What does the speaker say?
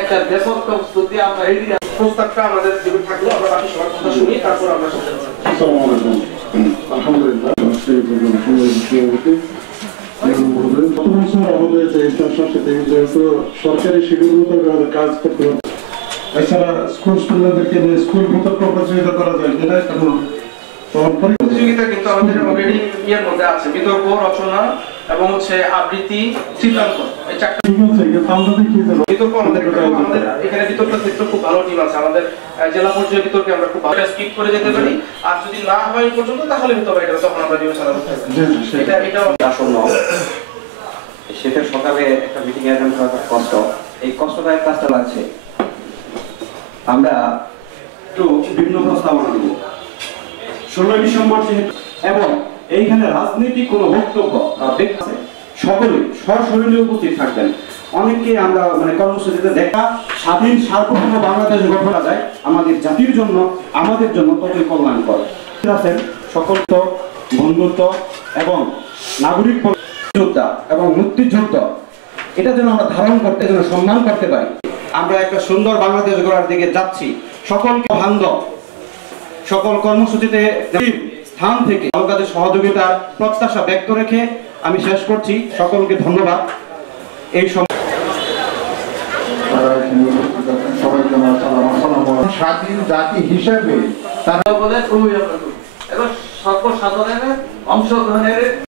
একটা ব্যাপক প্রস্তুতি আমরা এই প্রস্তাবটা আমাদের দিকে থাকলো, আমরা বাকি সবার কথা শুনি, তারপর আমরা আসসালামু আলাইকুম। আলহামদুলিল্লাহ সরকারি শিডিউল মতো কাজ করতে হবে। এছাড়া স্টুডেন্টদেরকে নিয়ে স্কুল মতো প্রতিযোগিতা করা যায়, যেটা এখন প্রতিযোগিতা কিন্তু আমাদের অলরেডি ইয়ের মধ্যে আছে, বিতর্ক, রচনা এবং হচ্ছে আবৃত্তি, চিত্রাঙ্কন, এই চারটা ঠিক আছে। কিন্তু আমরা দেখি যে বিতর্ক আমাদের এখানে বিতর্ক ক্ষেত্র খুব ভালো টিম আছে। আমাদের জেলা পর্যায়ে বিতর্কে আমরা খুব ভালো স্পিড করে যেতে পারি, আর যদি না হয় পর্যন্ত তাহলে হয়তো এটা তখন আমরা বিবেচনা করতে পারি। এটা আসন্ন শীতের সকালে একটা মিটিং অ্যাটেন্ড করা কষ্ট, এই কষ্টদায়ক কাজটা লাগছে। আমরা একটু বিভিন্ন প্রস্তাবনা দেব 16 ডিসেম্বর যেহেতু, এবং এইখানে রাজনৈতিক কোনো বক্তব্য সকলে সশরীরে উপস্থিত থাকবেন। অনেককে আমরা কর্মসূচিতে দেখা স্বাধীন সার্বভৌম বাংলাদেশ গঠন করা যায় আমাদের জাতির জন্য, আমাদের জন্য ততই কল্যাণকর আছেন। সকল বন্ধুত্ব এবং নাগরিক যোদ্ধা এবং মুক্তিযুদ্ধ, এটা যেন আমরা ধারণ করতে, যেন সম্মান করতে পারি। আমরা একটা সুন্দর বাংলাদেশ গড়ার দিকে যাচ্ছি। সকলকে বান্ধব সকল কর্মসূচিতে স্থান থেকে কাজের সহযোগিতার প্রত্যাশা ব্যক্ত রেখে আমি শেষ করছি। সকলকে ধন্যবাদ। এই স্বাধীন জাতি হিসেবে তারা বলে সর্বসাধারণের অংশগ্রহণের